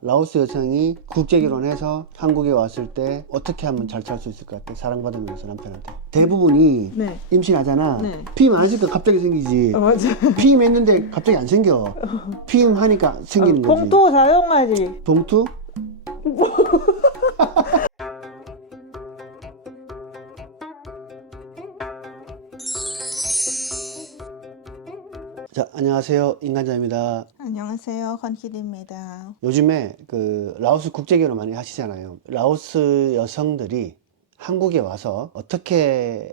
라오스 여성이 국제 결혼해서 한국에 왔을 때 어떻게 하면 잘 살 수 있을 것 같아? 사랑받으면서 남편한테. 대부분이 네. 임신하잖아. 네. 피임 안 했으니까 갑자기 생기지. 맞아. 피임했는데 갑자기 안 생겨. 피임하니까 생기는 거지. 봉투 사용하지. 봉투? 자, 안녕하세요. 인간자입니다. 안녕하세요, 건길입니다. 요즘에 그 라오스 국제 결혼 많이 하시잖아요. 라오스 여성들이 한국에 와서 어떻게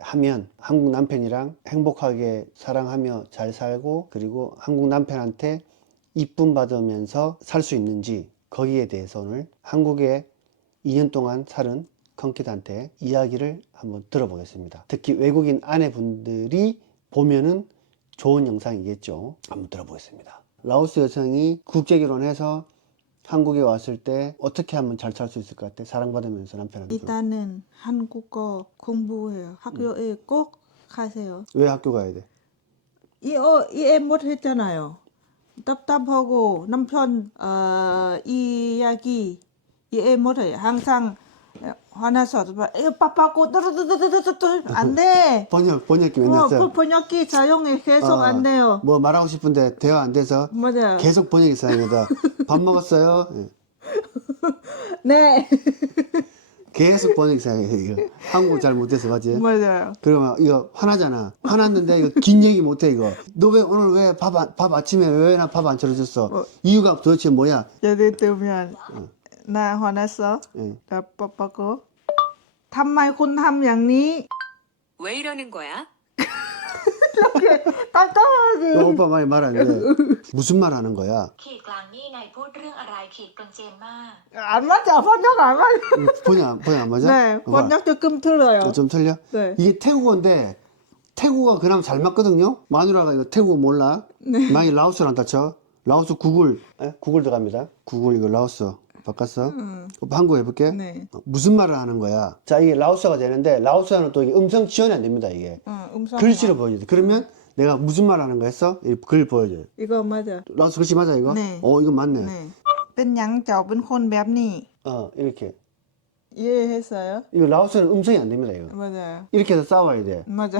하면 한국 남편이랑 행복하게 사랑하며 잘 살고, 그리고 한국 남편한테 이쁨 받으면서 살 수 있는지, 거기에 대해서 오늘 한국에 2년 동안 살은 컨키드한테 이야기를 한번 들어보겠습니다. 특히 외국인 아내분들이 보면은 좋은 영상이겠죠. 한번 들어보겠습니다. 라오스 여성이 국제 결혼해서 한국에 왔을 때 어떻게 하면 잘 살 수 있을 것 같아? 사랑받으면서 남편한테. 일단은 한국어 공부해요. 학교에 꼭 가세요. 왜 학교 가야 돼? 이해 못 했잖아요. 답답하고 남편 이야기 이해 못해요. 항상 화나서 이거 빠빠고 안 돼. 번역기 맨날 써. 그 번역기 사용해 계속 안 돼요. 뭐 말하고 싶은데 대화 안 돼서 맞아요. 계속 번역기 사용해다. 밥 먹었어요? 예. 네. 계속 번역기 사용해. 이거 한국어 잘 못해서 맞지? 맞아요. 그러면 이거 화나잖아. 화났는데 이거 긴 얘기 못해 이거. 너 왜 오늘 왜 밥 아침에 왜 나 밥 안 차려줬어? 이유가 도대체 뭐야? 예를 들면 나 화났어. 응. 나 빠빠고ทำไมคุณทำอย่างนี้ 왜 이러는 거야? 깜깜하지. 오빠 많이 말하는데 무슨 말 하는 거야? ขีดกลางนี่นายพูดเรื่องอะไรขีดกลางเจนมาก 안 맞아. 번역 안 맞아. 번역 안 맞아? 네, 봐봐. 번역 조금 틀려요. 좀 틀려? 네. 이게 태국어인데 태국어가 그나마 잘 맞거든요. 마누라가 이거 태국어 몰라. 만약에 라오스랑 다쳐. 라오스 구글 구글 들어갑니다. 구글 이거 라오스 바꿨어. 오빠 한국어 해볼게. 네. 무슨 말을 하는 거야? 자, 이게 라오스가 되는데 라오스는 또 이게 음성 지원이 안 됩니다. 이게 음성. 글씨로 보여줘야 돼. 그러면 내가 무슨 말 하는 거 했어? 이 글 보여줘요. 이거 맞아. 라오스 글씨 맞아 이거? 네. 이거 맞네. 네. เป็นหยังเจ้าเป็นคนแบบนี้ 이렇게. 이해했어요? 이거 라오스는 음성이 안 됩니다. 이거. 맞아요. 이렇게 해서 싸워야 돼. 맞아.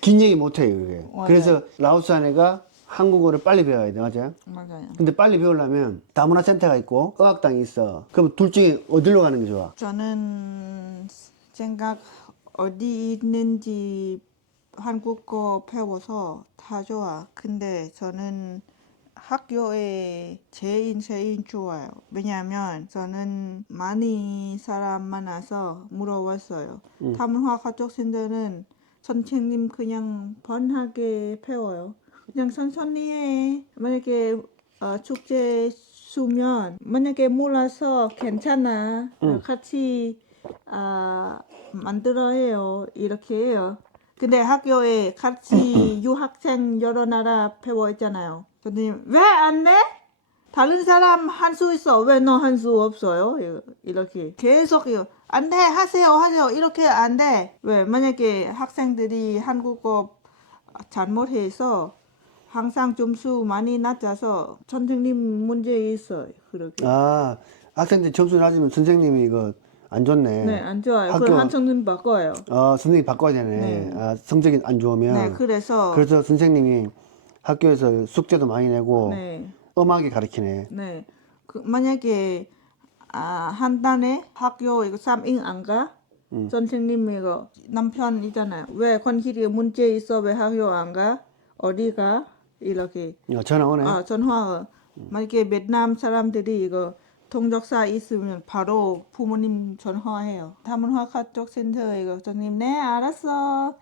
긴 얘기 못 해요, 이게. 맞아요. 그래서 라오스 아내가 한국어를 빨리 배워야 돼, 맞아요? 맞아요. 근데 빨리 배우려면 다문화 센터가 있고 어학당이 있어. 그럼 둘 중에 어디로 가는 게 좋아? 저는 생각 어디 있는지 한국어 배워서 다 좋아. 근데 저는 학교에 제인 좋아요. 왜냐하면 저는 많이 사람 만나서 물어봤어요. 다문화 가족센터는 선생님 그냥 번하게 배워요. 그냥 천천히 해. 만약에 축제 수면 만약에 몰라서 괜찮아. 같이 만들어 해요. 이렇게 해요. 근데 학교에 같이 유학생 여러 나라 배워 있잖아요. 선생님 왜 안 돼? 다른 사람 한 수 있어. 왜 너 한 수 없어요? 이렇게 계속 안 돼. 하세요. 이렇게 안 돼. 왜? 만약에 학생들이 한국어 잘못해서 항상 점수 많이 낮아서 선생님 문제 있어요. 그렇게. 학생들 점수 낮으면 선생님이 이거 안 좋네. 네, 안 좋아요. 학교- 그럼 한 선생님 바꿔요. 선생님이 바꿔야 되네. 네. 성적이 안 좋으면. 네, 그래서 선생님이 학교에서 숙제도 많이 내고 네. 엄하게 가르치네. 네. 만약에 한 달에 학교 이거 3일 안 가? 선생님 이거 남편이잖아요. 왜 건실이 문제 있어? 왜 학교 안 가? 어디 가? 이렇게 전화 오네. 전화. 만약에 베트남 사람들이 이거 통역사 있으면 바로 부모님 전화해요. 다문화 가족 센터 이거 선생님 네 알았어.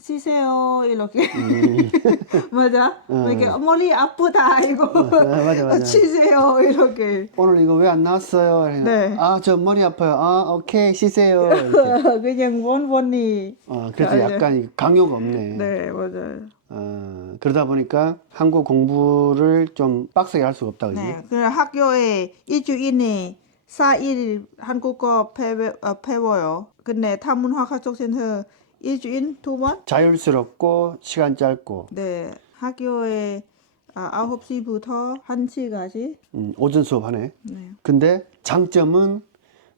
쉬세요 이렇게. 맞아. 이렇게 머리 아프다 이거. 맞아. 치세요 이렇게. 오늘 이거 왜 안 나왔어요? 네. 저 머리 아파요. 오케이, 쉬세요. 이렇게. 그냥 원원이. 그래서 약간 강요가 없네. 네 맞아요. 그러다 보니까 한국 공부를 좀 빡세게 할 수가 없다, 그지? 네. 그 학교에 일주일에 4일 한국어 배워요. 근데 다문화 가족센터 일주일 2번? 자율스럽고 시간 짧고. 네. 학교에 9시부터 1시까지. 오전 수업하네. 네. 근데 장점은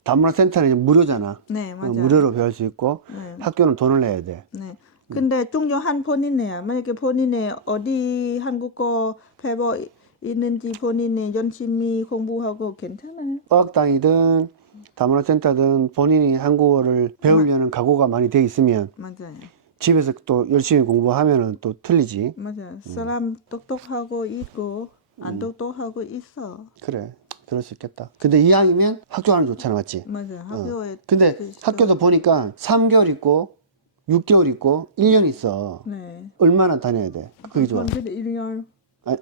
다문화 센터는 이제 무료잖아. 네, 맞아요. 무료로 배울 수 있고 네. 학교는 돈을 내야 돼. 네. 근데 중요한 본인이에요. 만약에 본인이 어디 한국어 배워 있는지 본인이 열심히 공부하고 괜찮아요. 어학당이든 다문화 센터든 본인이 한국어를 배우려는 각오가 많이 돼 있으면 맞아요. 집에서 또 열심히 공부하면은 또 틀리지. 맞아요. 사람 똑똑하고 있고 안 똑똑하고 있어. 그래. 그럴 수 있겠다. 근데 이왕이면 학교 가는 게 좋잖아, 맞지? 맞아요. 학교에 근데 그 있어. 학교도 보니까 3개월 있고 6개월 있고 1년 있어. 네. 얼마나 다녀야 돼? 그게 좋아. 근데 1년.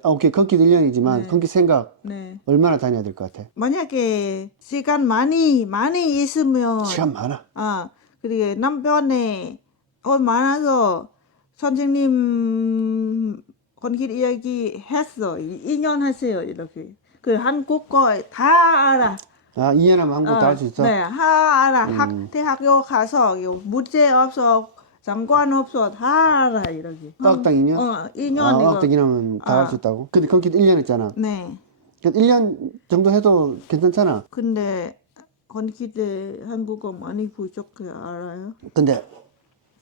오케이. 건기도 1년이지만 네. 건기 생각 네. 얼마나 다녀야 될 것 같아? 만약에 시간 많이 있으면 시간 많아. 그리고 남편이 많아서 선생님 건길 이야기 했어. 2년 하세요. 이렇게. 그 한국어 다 알아. 2년 하면 한국어 다 할 수 있어? 네, 다 알아. 대학교 가서 문제 없어. 상관없어. 다 알아. 이렇게. 어학당 2년? 2년 이거. 어학당 2년은 다 할 수 있다고? 근데 건기도 1년 했잖아. 네. 1년 정도 해도 괜찮잖아. 근데 건기대 한국어 많이 부족해 알아요? 근데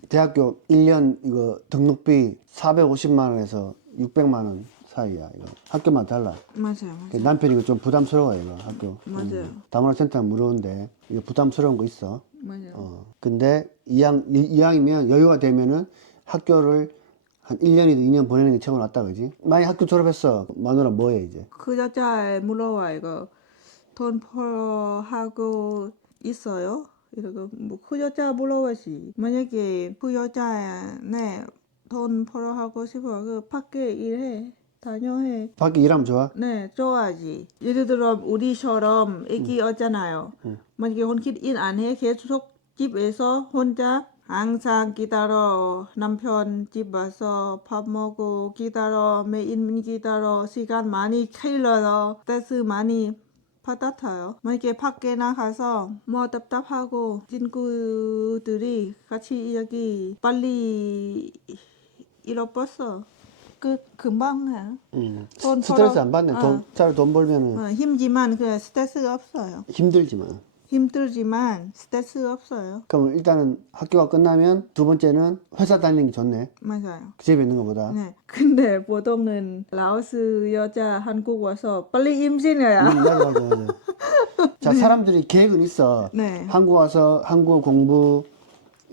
대학교 1년 이거 등록비 450만 원에서 600만 원 사이야. 이거 학교마다 달라. 맞아요. 남편이 이거 좀 부담스러워 이거 학교. 맞아요. 다문화 센터는 무료인데 이거 부담스러운 거 있어. 맞아요. 근데 이왕이면 여유가 되면은 학교를 한 1년이든 2년 보내는 게 최고 낫다 그지? 만약 학교 졸업했어. 마누라 뭐해 이제? 그 여자 물어봐 이거 돈 벌어 하고 있어요? 이러고 그 여자 물어봐지. 만약에 그 여자네 돈 벌어 하고 싶어 그 밖에 일해 다녀해. 밖에 일하면 좋아? 네, 좋아하지. 예를 들어 우리처럼 애기 있잖아요. 만약에 혼자 일 안 해, 계속 집에서 혼자 항상 기다려. 남편 집 와서 밥 먹고 기다려. 매일 기다려. 시간 많이 흘러서 스트레스 많이 받아요. 만약에 밖에 나가서 뭐 답답하고 친구들이 같이 이야기 빨리 잃어버렸어. 금방 해. 돈 스트레스 벌어. 안 받네. 차라리 돈 벌면은 힘지만 그 스트레스가 없어요. 힘들지만. 힘들지만 스트레스 없어요. 그럼 일단은 학교가 끝나면 두 번째는 회사 다니는 게 좋네. 맞아요. 집에 있는 것보다. 네. 근데 보통은 라오스 여자 한국 와서 빨리 임신해요. 맞아. 자, 사람들이 계획은 있어. 네. 한국 와서 한국 공부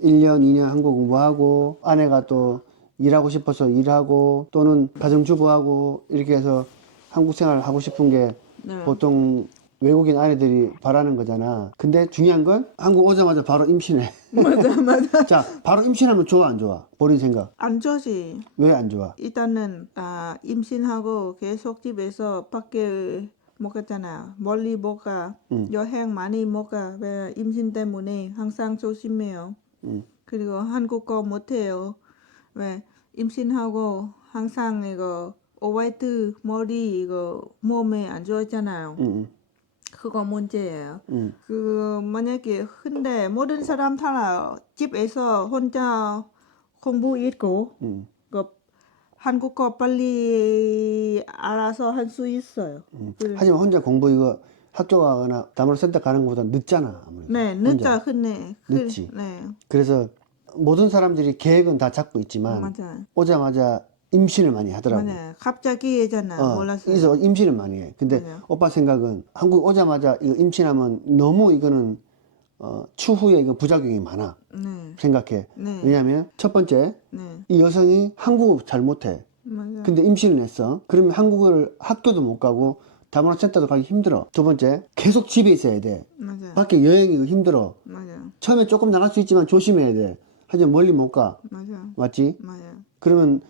1년, 2년 한국 공부하고 아내가 또 일하고 싶어서 일하고 또는 가정주부하고 이렇게 해서 한국 생활을 하고 싶은 게 네. 보통 외국인 아내들이 바라는 거잖아. 근데 중요한 건 한국 오자마자 바로 임신해. 맞아. 자, 바로 임신하면 좋아, 안 좋아? 본인 생각. 안 좋지. 왜 안 좋아? 일단은 임신하고 계속 집에서 밖에 못 갔잖아요. 멀리 못 가. 여행 많이 못 가. 왜 임신 때문에 항상 조심해요. 그리고 한국어 못해요. 왜 임신하고 항상 이거 오바이트 머리 이거 몸에 안 좋았잖아요. 그거 문제예요. 그 만약에 근데 모든 사람 다 집에서 혼자 공부 있고 그 한국어 빨리 알아서 할 수 있어요. 하지만 혼자 공부 이거 학교 가거나 다문화 센터 가는 것보다 늦잖아. 아무래도. 네, 늦다 흔해. 늦지. 네, 그래서 모든 사람들이 계획은 다 잡고 있지만 맞아요. 오자마자 임신을 많이 하더라고. 맞아요. 갑자기 했잖아요. 몰랐어요. 그래서 임신을 많이 해. 근데 맞아요. 오빠 생각은 한국 오자마자 이거 임신하면 너무 이거는 추후에 이거 부작용이 많아. 네, 생각해. 네. 왜냐하면 첫 번째 네, 이 여성이 한국어 잘 못해. 맞아요. 근데 임신을 했어. 그러면 한국어를 학교도 못 가고 다문화 센터도 가기 힘들어. 두 번째 계속 집에 있어야 돼. 맞아요. 밖에 여행이 힘들어. 맞아요. 처음에 조금 나갈 수 있지만 조심해야 돼. 하지만 멀리 못 가. 맞아요. 맞지? 맞아요. 그러면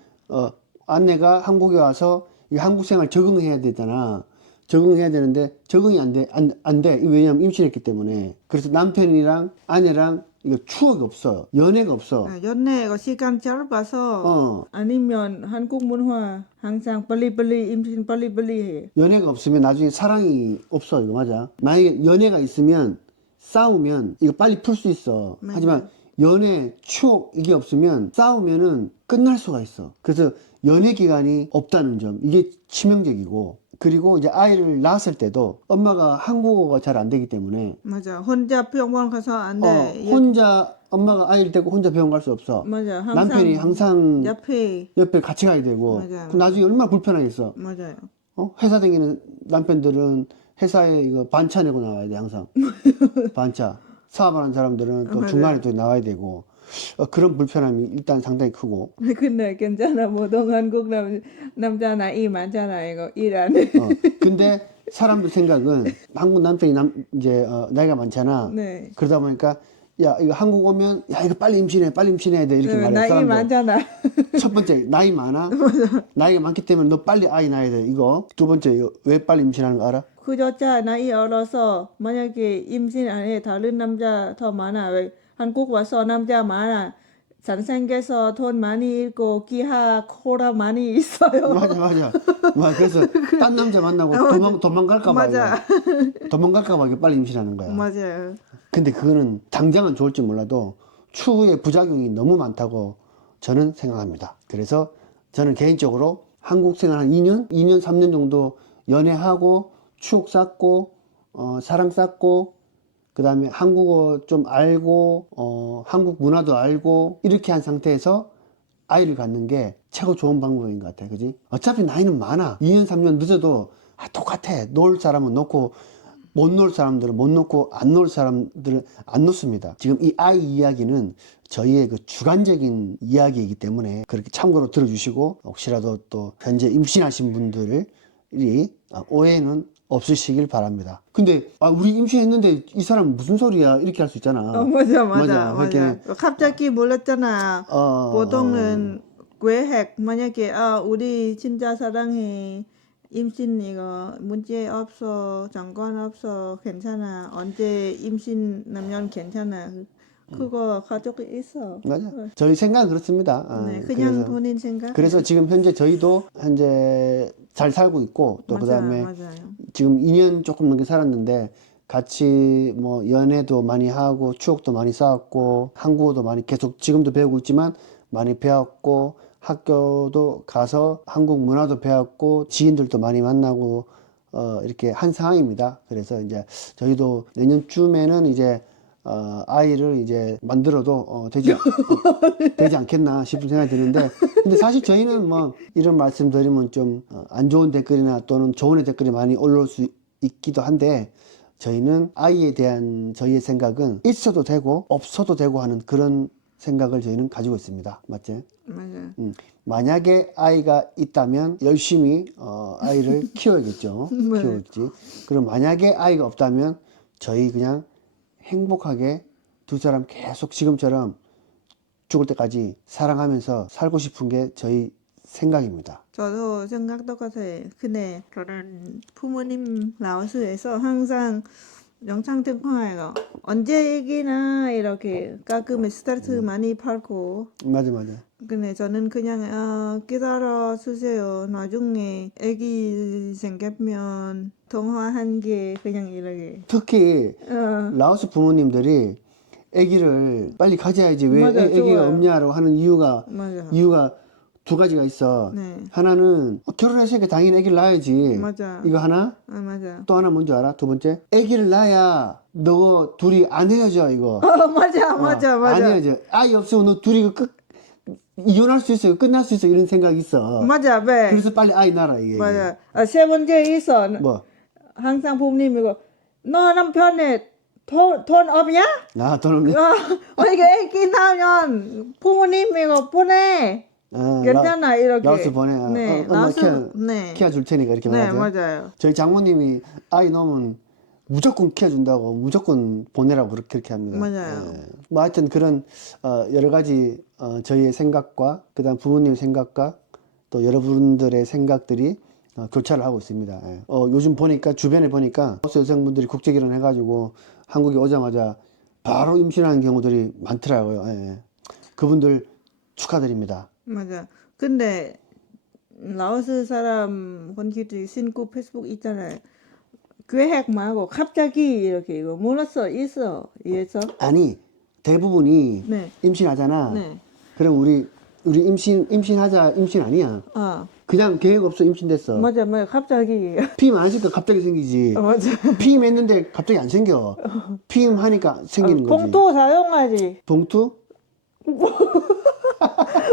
아내가 한국에 와서 이 한국 생활 적응해야 되잖아. 적응해야 되는데 적응이 안 돼. 안 돼. 왜냐면 임신했기 때문에. 그래서 남편이랑 아내랑 이거 추억이 없어. 연애가 없어. 연애 시간 짧아서 아니면 한국 문화 항상 빨리빨리 임신 빨리빨리 해. 연애가 없으면 나중에 사랑이 없어. 이거 맞아. 만약에 연애가 있으면 싸우면 이거 빨리 풀 수 있어. 하지만 연애, 추억 이게 없으면 싸우면은 끝날 수가 있어. 그래서 연애 기간이 없다는 점, 이게 치명적이고, 그리고 이제 아이를 낳았을 때도 엄마가 한국어가 잘 안 되기 때문에 맞아. 혼자 병원 가서 안 돼. 혼자 엄마가 아이를 데리고 혼자 병원 갈 수 없어. 맞아. 항상 남편이 항상 옆에. 옆에 같이 가야 되고, 맞아요. 그럼 나중에 얼마나 불편하겠어. 맞아요. 회사 다니는 남편들은 회사에 이거 반차 내고 나와야 돼, 항상. 반차. 사업하는 사람들은 또 맞아요. 중간에 또 나와야 되고, 그런 불편함이 일단 상당히 크고, 근데 괜찮아. 보통 한국 남자 나이 많잖아. 이거 이란. 근데 사람들 생각은 한국 남편이 이제 나이가 많잖아. 네. 그러다 보니까 야 이거 한국 오면 야 이거 빨리 임신해야 돼 이렇게 말해. 나이 사람들. 많잖아. 첫 번째 나이 많아. 나이가 많기 때문에 너 빨리 아이 낳아야 돼 이거. 두 번째 이거 왜 빨리 임신하는 거 알아? 그 여자 나이 어려서 만약에 임신 안 해 다른 남자 더 많아. 왜 한국 와서 남자 많아. 잘생겨서 돈 많이 잃고 기하 코라 많이 있어요. 맞아. 그래서 딴 남자 만나고 도망갈까 봐. 맞아. 도망갈까 봐 이렇게 빨리 임신하는 거야. 맞아요. 근데 그거는 당장은 좋을지 몰라도 추후에 부작용이 너무 많다고 저는 생각합니다. 그래서 저는 개인적으로 한국 생활 한 2년, 3년 정도 연애하고 추억 쌓고 사랑 쌓고 그 다음에 한국어 좀 알고 한국 문화도 알고 이렇게 한 상태에서 아이를 갖는 게 최고 좋은 방법인 것 같아. 그지? 어차피 나이는 많아. 2년, 3년 늦어도 똑같아. 놓을 사람은 놓고 못 놓을 사람들은 못 놓고 안 놓을 사람들은 안 놓습니다. 지금 이 아이 이야기는 저희의 그 주관적인 이야기이기 때문에 그렇게 참고로 들어주시고 혹시라도 또 현재 임신하신 분들이 오해는 없으시길 바랍니다. 근데 우리 임신했는데 이 사람 무슨 소리야 이렇게 할 수 있잖아. 맞아. 그렇게 갑자기 몰랐잖아. 보통은 계획 만약에 우리 진짜 사랑해. 임신 이거 문제 없어. 상관없어. 괜찮아. 언제 임신하면 괜찮아. 그거 가족이 있어. 맞아. 저희 생각은 그렇습니다. 네, 그냥 그래서, 본인 생각. 그래서 지금 현재 저희도 현재 잘 살고 있고 또 그다음에 맞아요. 지금 2년 조금 넘게 살았는데 같이 뭐 연애도 많이 하고 추억도 많이 쌓았고 한국어도 많이 계속 지금도 배우고 있지만 많이 배웠고 학교도 가서 한국 문화도 배웠고 지인들도 많이 만나고 이렇게 한 상황입니다. 그래서 이제 저희도 내년쯤에는 이제 아이를 이제 만들어도 되지 않겠나 싶은 생각이 드는데 근데 사실 저희는 뭐 이런 말씀 드리면 좀 안 좋은 댓글이나 또는 좋은 댓글이 많이 올라올 수 있기도 한데 저희는 아이에 대한 저희의 생각은 있어도 되고 없어도 되고 하는 그런 생각을 저희는 가지고 있습니다. 맞지? 맞아요. 만약에 아이가 있다면 열심히 아이를 키워야겠죠. 키워야지. 그럼 만약에 아이가 없다면 저희 그냥 행복하게 두 사람 계속 지금처럼 죽을 때까지 사랑하면서 살고 싶은 게 저희 생각입니다. 저도 생각 똑같아요. 근데 저는 부모님 라오스에서 항상 영상 통화해요. 언제 얘기나 이렇게 가끔 스트레스 많이 받고. 맞아. 근데 저는 그냥 기다려 주세요. 나중에 애기 생기면 통화한 게 그냥 이렇게. 특히 라오스 부모님들이 아기를 빨리 가져야지 왜 맞아, 아기가 좋아요. 없냐라고 하는 이유가 맞아. 두 가지가 있어. 네. 하나는 결혼했으니까 당연히 아기를 낳아야지. 맞아. 이거 하나. 맞아. 또 하나 뭔지 알아? 두 번째, 아기를 낳아야 너 둘이 안 헤어져 이거. 맞아. 안 헤어져. 아이 없으면 너 둘이 이혼할 수 있어, 끝날 수 있어 이런 생각이 있어. 맞아, 왜? 그래서 빨리 아이 낳아라 이게. 맞아. 세 번째 있어. 뭐? 항상 부모님 이거 너 남편에 돈 없냐? 돈 없네. 이게 애기 낳으면 부모님 이거 보내. 괜찮아 이렇게. 라오스 보내. 네, 엄마 라오스. 네. 키워줄 테니까 이렇게 네, 말하죠. 맞아요. 저희 장모님이 아이 낳으면 무조건 키워준다고 무조건 보내라고 그렇게 합니다. 맞아요. 뭐 하여튼 그런 여러 가지 저희의 생각과 그다음 부모님의 생각과 또 여러분들의 생각들이 교차를 하고 있습니다. 요즘 보니까 주변에 보니까 여성분들이 국제결혼 해가지고 한국에 오자마자 바로 임신하는 경우들이 많더라고요. 그분들 축하드립니다. 맞아. 근데 라오스 사람 혼기들 신고 페이스북 있잖아요. 계획 말고 갑자기 이렇게 이거 몰랐어 있어 이해서? 아니 대부분이 네. 임신하잖아. 네. 그럼 우리 우리 임신하자 임신 아니야. 어. 그냥 계획 없어 임신됐어. 맞아, 갑자기. 피임 안 했으니까 갑자기 생기지. 맞아. 피임했는데 갑자기 안 생겨. 피임하니까 생기는 거지. 봉투 사용하지. 봉투?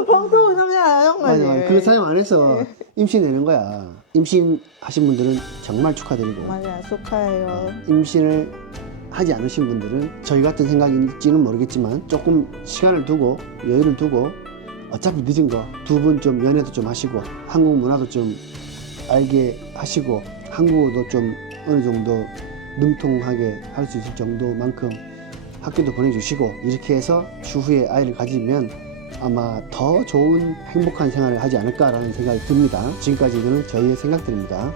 봉투 그냥 사용하지. 맞아. 그거 사용 안 해서 임신되는 거야. 임신하신 분들은 정말 축하드리고. 맞아, 축하해요. 임신을 하지 않으신 분들은 저희 같은 생각일지는 모르겠지만 조금 시간을 두고 여유를 두고 어차피 늦은 거 두 분 좀 연애도 좀 하시고 한국 문화도 좀 알게 하시고 한국어도 좀 어느 정도 능통하게 할 수 있을 정도만큼 학교도 보내주시고 이렇게 해서 추후에 아이를 가지면 아마 더 좋은 행복한 생활을 하지 않을까라는 생각이 듭니다. 지금까지 이거는 저희의 생각들입니다.